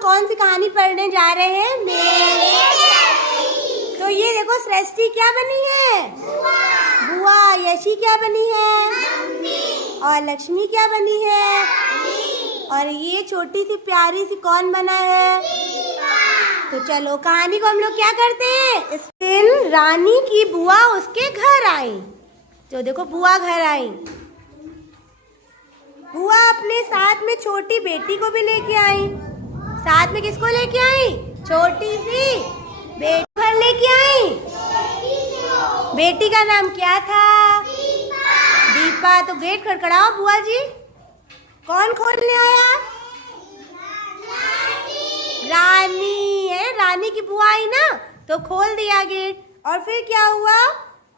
कौन सी कहानी पढ़ने जा रहे हैं? तो ये देखो, सृष्टि क्या बनी है? बुआ। यशी क्या बनी है? और लक्ष्मी क्या बनी है? और ये छोटी सी प्यारी सी कौन बना है? तो चलो कहानी को हम लोग क्या करते हैं? इस दिन रानी की बुआ उसके घर आई। तो देखो, बुआ घर आई। बुआ अपने साथ में छोटी बेटी को भी लेके आई। साथ में किसको लेके आई? छोटी सी बेटी घर लेके आई। बेटी का नाम क्या था? दीपा। तो गेट खड़खड़ाओ बुआ जी। कौन खोलने आया? रानी है। रानी की बुआ आई ना, तो खोल दिया गेट। और फिर क्या हुआ?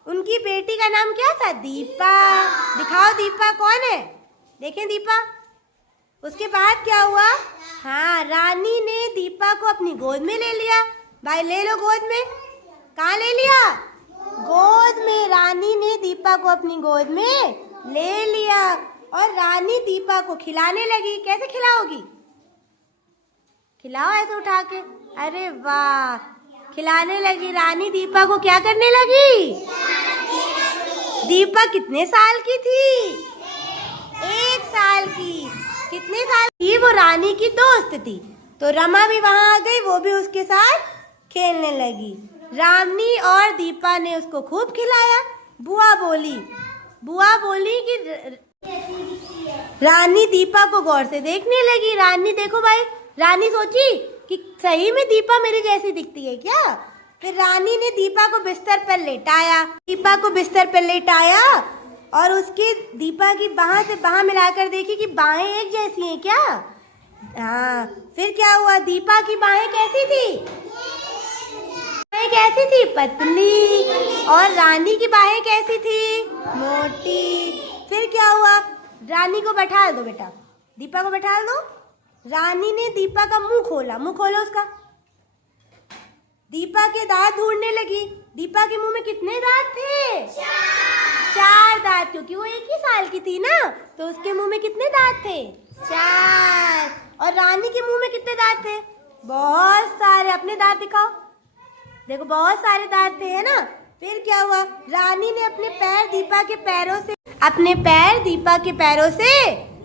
उनकी बेटी का नाम क्या था? दीपा। दिखाओ दीपा कौन है? देखें दीपा। उसके बाद क्या हुआ? हाँ, रानी ने दीपा को अपनी गोद में ले लिया। भाई ले लो गोद में। कहाँ ले लिया? गोद में। रानी ने दीपा को अपनी गोद में ले लिया और रानी दीपा को खिलाने लगी। कैसे खिलाओगी? खिलाओ ऐसे उठा के। अरे वाह, खिलाने लगी। रानी दीपा को क्या करने लगी? दीपा कितने साल की थी? 1 साल की। कितने साल की? वो रानी की दोस्त थी। तो रमा भी वहां आ गई, वो भी उसके साथ खेलने लगी। रानी और दीपा ने उसको खूब खिलाया। बुआ बोली कि रानी दीपा को गौर से देखने लगी। रानी देखो भाई, रानी सोची कि सही में दीपा मेरी जैसी दिखती है क्या? फिर रानी ने दीपा को बिस्तर पर लेटाया और उसके दीपा की बाह से बाह मिलाकर देखी कि बाहें एक जैसी हैं क्या? हाँ। फिर क्या हुआ? दीपा की बाहें कैसी थी? पतली। और रानी की बाहें कैसी थी? मोटी। फिर क्या हुआ? रानी को बैठा दो बेटा, दीपा को बैठा दो। रानी ने दीपा का मुंह खोला उसका। दीपा के दांत ढूंढने लगी। दीपा के मुंह में कितने दांत थे? 4 दांत। क्योंकि वो 1 ही साल की थी ना, तो उसके मुंह में कितने दांत थे? 4। और रानी के मुंह में कितने दांत थे? बहुत सारे। अपने दांत दिखाओ। देखो, बहुत सारे दांत थे, है ना? फिर क्या हुआ? रानी ने अपने पैर दीपा के पैरों से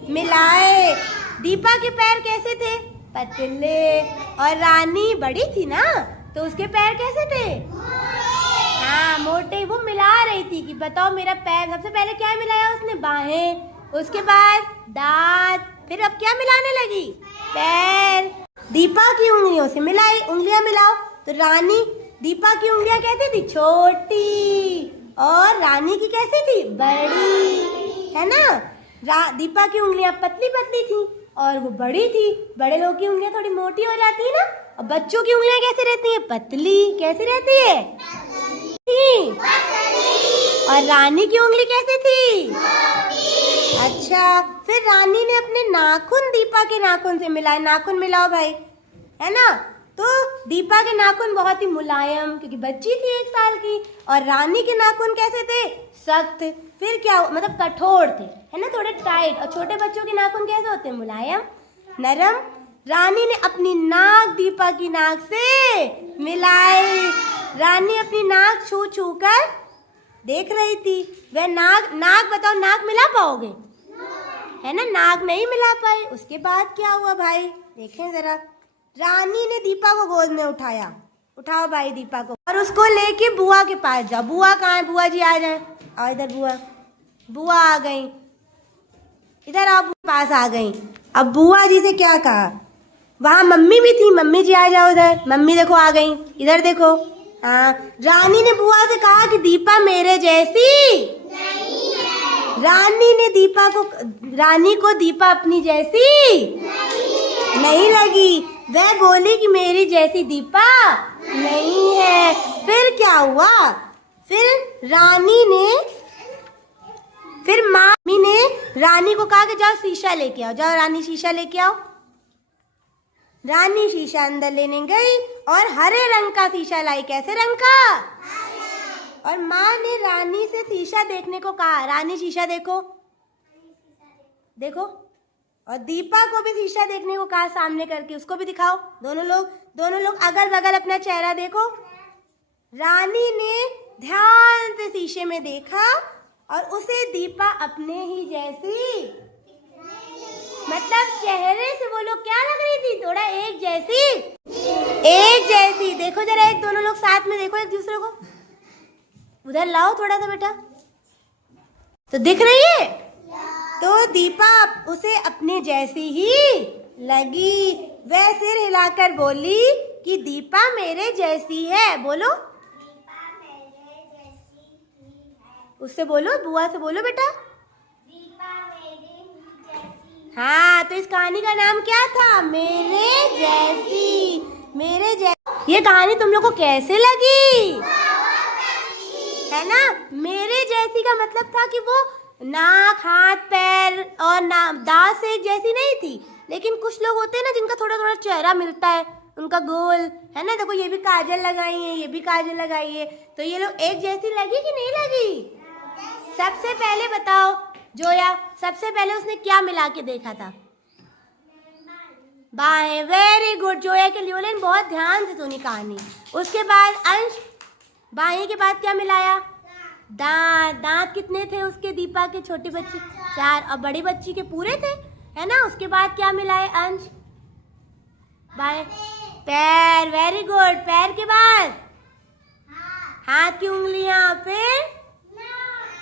मिलाए। दीपा के पैर कैसे थे? पतले। और रानी बड़ी थी ना, तो उसके पैर कैसे थे? हाँ, मोटे। वो मिला रही थी कि बताओ मेरा पैर। सबसे पहले क्या मिलाया उसने? बाहें। उसके बाद दांत। फिर अब क्या मिलाने लगी? पैर। दीपा की उंगलियों से मिलाई। उंगलियां मिलाओ। तो रानी दीपा की उंगलियां कैसी थी? छोटी। और रानी की कैसी थी? बड़ी, है ना? दीपा की उंगलियां पतली पतली थी और वो बड़ी थी। बड़े लोग की उंगलियां थोड़ी मोटी हो जाती है ना। और बच्चों की उंगलियां कैसे रहती हैं? पतली। कैसी रहती है? और रानी की उंगली कैसी थी? अच्छा। फिर रानी ने अपने नाखून दीपा के नाखून से मिलाए। नाखून मिलाओ भाई, है ना? तो दीपा के नाखून बहुत ही मुलायम, क्योंकि बच्ची थी 1 साल की। और रानी के नाखून कैसे थे? सख्त। फिर क्या, मतलब कठोर थे, है ना? थोड़े टाइट। और छोटे बच्चों के नाखून कैसे होते हैं? मुलायम, नरम। रानी ने अपनी नाक दीपा की नाक से मिलाई। रानी अपनी नाक छू छू कर देख रही थी। वह नाक बताओ, नाक मिला पाओगे? है ना? नाक नहीं मिला पाए। उसके बाद क्या हुआ भाई? देखें जरा। रानी ने दीपा को गोद में उठाया। उठाओ भाई दीपा को, और उसको लेके बुआ के पास जाओ। बुआ कहाँ है? बुआ जी आ जाए। आओ इधर। बुआ आ गई। इधर आओ। पास आ गई। अब बुआ जी से क्या कहा? वहाँ मम्मी भी थी। मम्मी जी आ जाओ इधर। मम्मी देखो आ गई। इधर देखो। हाँ, रानी ने बुआ से कहा कि दीपा मेरे जैसी नहीं है। रानी को दीपा अपनी जैसी नहीं लगी। वह बोली कि मेरी जैसी दीपा नहीं है। फिर क्या हुआ? फिर मामी ने रानी को कहा कि जाओ शीशा लेके आओ। जाओ रानी, शीशा लेके आओ। रानी शीशा अंदर लेने गई और हरे रंग का शीशा लाई। कैसे रंग का? और माँ ने रानी से शीशा देखने को कहा। रानी शीशा देखो। और दीपा को भी शीशा देखने को कहा सामने करके, उसको भी दिखाओ। दोनों लोग अगल बगल अपना चेहरा देखो। रानी ने ध्यान से शीशे में देखा और उसे दीपा अपने ही जैसी, मतलब चेहरे से वो लोग क्या लग रही थी, थोड़ा एक जैसी। देखो जरा, एक दोनों लोग साथ में देखो एक दूसरे को, उधर लाओ थोड़ा सा बेटा, तो दिख रही है। तो दीपा उसे अपने जैसी ही लगी। वह सिर हिलाकर बोली कि दीपा मेरे जैसी है। बोलो, उससे बोलो, बुआ से बोलो बेटा, दीपा मेरे जैसी। हाँ, तो इस कहानी का नाम क्या था, मेरे जैसी। ये कहानी तुम लोग को कैसे लगी, है ना। मेरे जैसी का मतलब था कि वो नाक, हाथ, पैर और दांत से एक जैसी नहीं थी, लेकिन कुछ लोग होते हैं ना जिनका थोड़ा थोड़ा चेहरा मिलता है, उनका गोल है ना। देखो ये भी काजल लगाई है, ये भी काजल लगाई है, तो ये लोग एक जैसी लगी कि नहीं लगी। सबसे पहले बताओ जोया, सबसे पहले उसने क्या मिला के देखा था, बाएं। वेरी गुड जोया के लियोलिन, बहुत ध्यान से सुनी कहानी। उसके बाद अंश, बाएं के बाद क्या मिलाया, दांत कितने थे उसके, दीपा के छोटी बच्ची 4 और बड़ी बच्ची के पूरे थे, है ना। उसके बाद क्या मिलाए अंश, बाएं। पैर, वेरी गुड। पैर के बाद हाथ की उंगलियां, फिर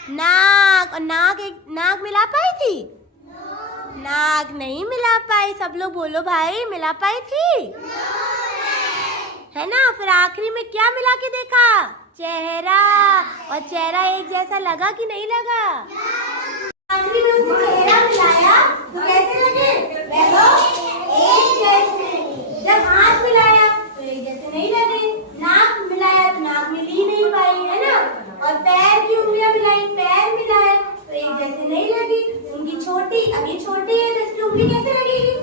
नाक। और नाक मिला पाई थी, नाक नहीं मिला पाई। सब लोग बोलो भाई, मिला पाई थी, है ना। फिर आखिरी में क्या मिला के देखा, चेहरा। और चेहरा एक जैसा लगा कि नहीं लगा, आखिरी में उसने चेहरा मिलाया तो कैसे लगे, एक जैसे। जब हाथ मिलाया तो एक जैसे नहीं लगे, नाक मिलाया तो नाक मिल ही नहीं पाई, है ना। और पैर की उंगलियां मिलाई, पैर मिलाए तो एक जैसे नहीं लगी। उनकी छोटी, अब ये छोटी है तो इसकी उंगली कैसे लगेगी,